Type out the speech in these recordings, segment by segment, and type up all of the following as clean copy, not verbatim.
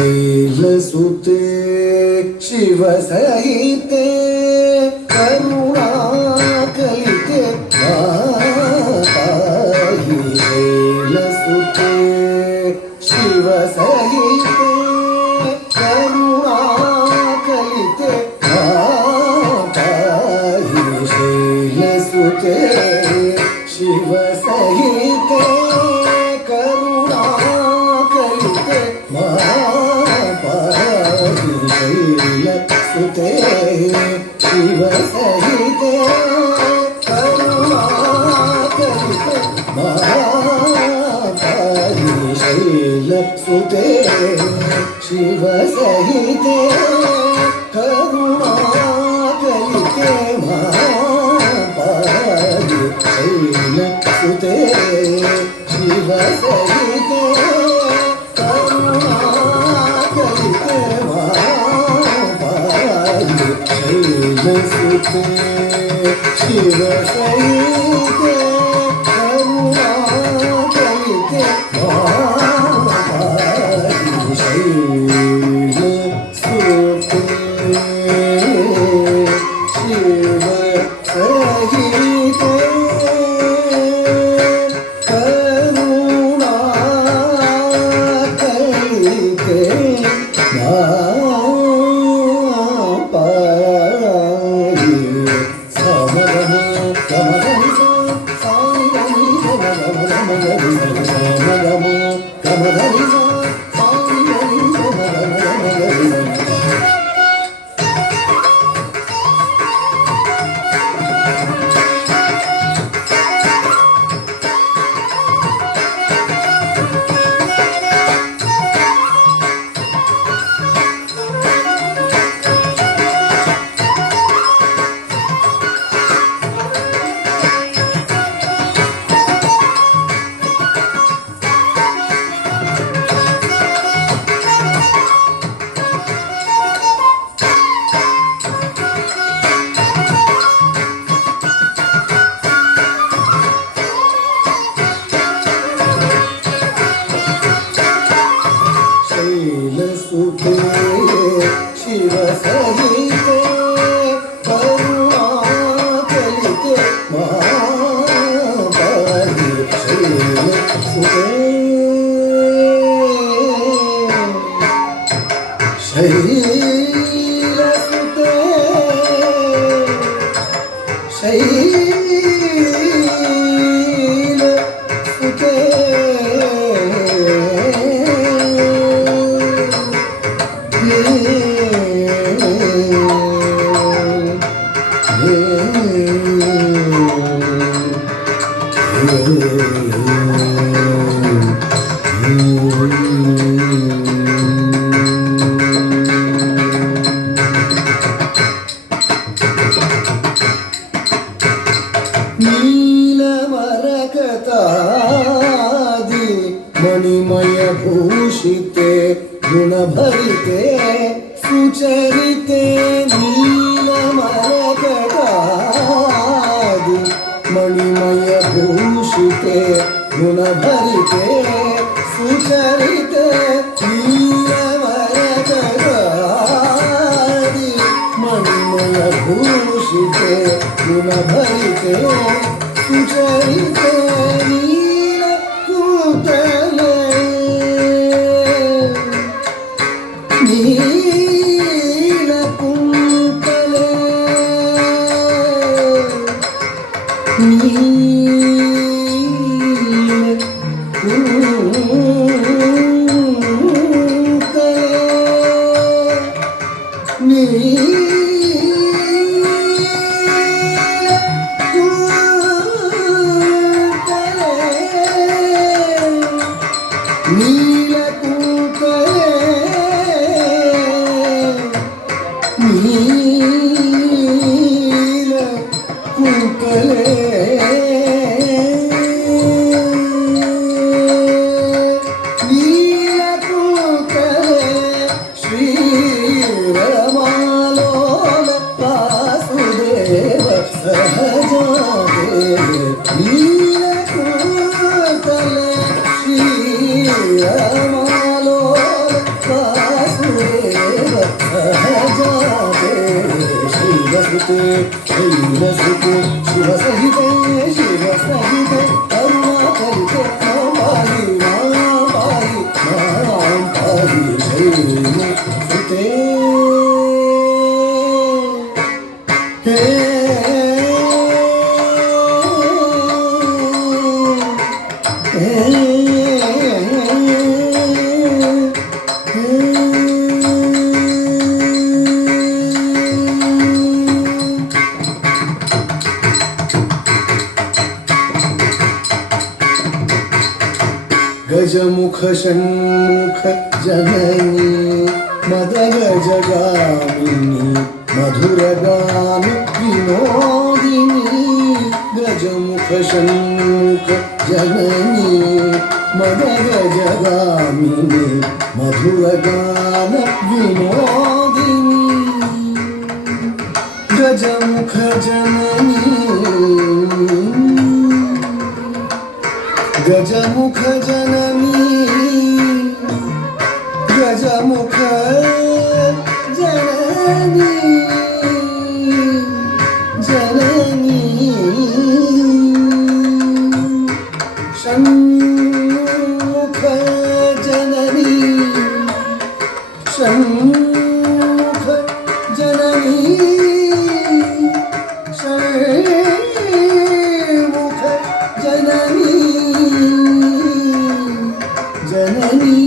शैलसुते शिवसहिते करुणाकलिते पाहि शैलसुते शिवसहिते करुणाकलिते पाहि शैलसुते शिवसहिते करुणाकलिते शैलसुते शिवसहिते करुणाकलिते पाहि शैलसुते शिवसहिते करुणाकलिते पाहि शैलसुते शिवसहिते शैलसुते शिवसहिते करुणाकलिते पाहि शैलसुते शिवसहिते करुणाकलिते शैलसुते शिवसहिते करुणाकलिते पाहि शैलसुते शैलसुते शैलसुते नीलमरकतादि मणिमय भूषिते गुणभरिते सुचरिते नीलमरकतादि मणिमय भूषिते गुणभरिते सुचरिते नीलमरकतादि मणिमय भूषिते गुणभरिते सुचरिते नीलकुतले ನೀಲಕುಂತಲೆ శైలసుతే శివసహితే శివసహితే అరుణాచలితే మాంబాయి మాంబాయి మాంబాయి శైలసుతే హే गजमुख षण्मुख जननी मदगजगामिनी मधुरगान विनोदिनी गजमुख षण्मुख जननी मदगजगामिनी मधुरगान विनोदिनी गजमुख जननी गजमुख जननी गजमुख जननी जननी षण्मुख जननी षण्मुख जननी षण्मुख जननी जननी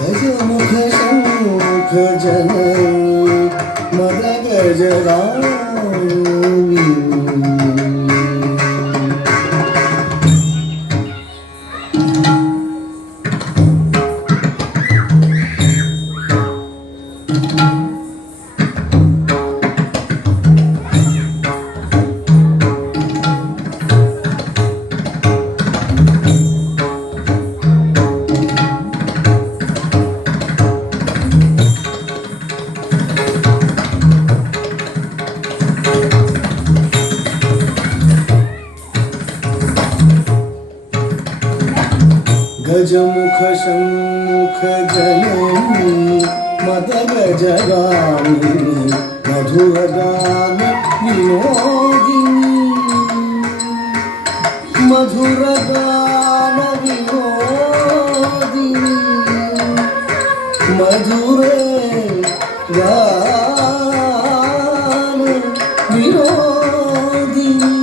गजमुख षण्मुख जननी मदगजगामिनी गजमुख षण्मुख जननी मदगजगामिनी मधुरगान विनोदिनी मधुरगान विनोदिनी मधुरगान विनोदिनी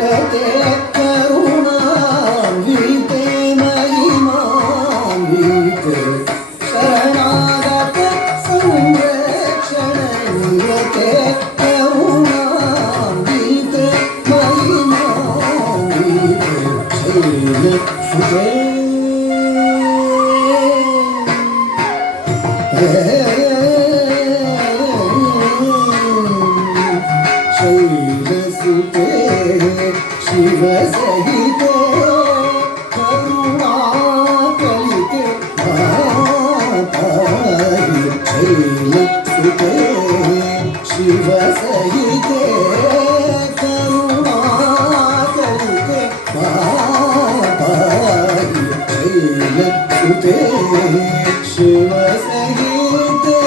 निरते करुणान्विते महिमान्विते शरणागत संरक्षण निरते करुणान्विते महिमान्विते शैलसुते शैलसुते शिवसहिते करुणाकलिते माताहि शैलसुते शिवसहिते करुणाकलिते माताहि शैलसुते शिवसहिते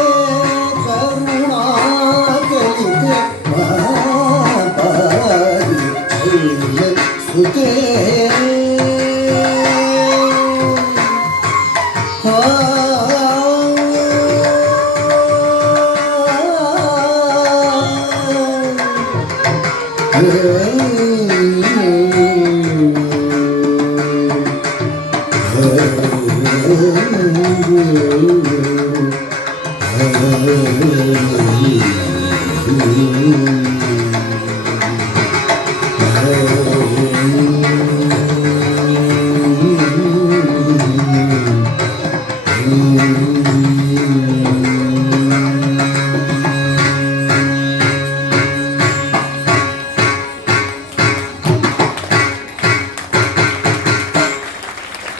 करुणाकलिते माताहि शैलसुते Oh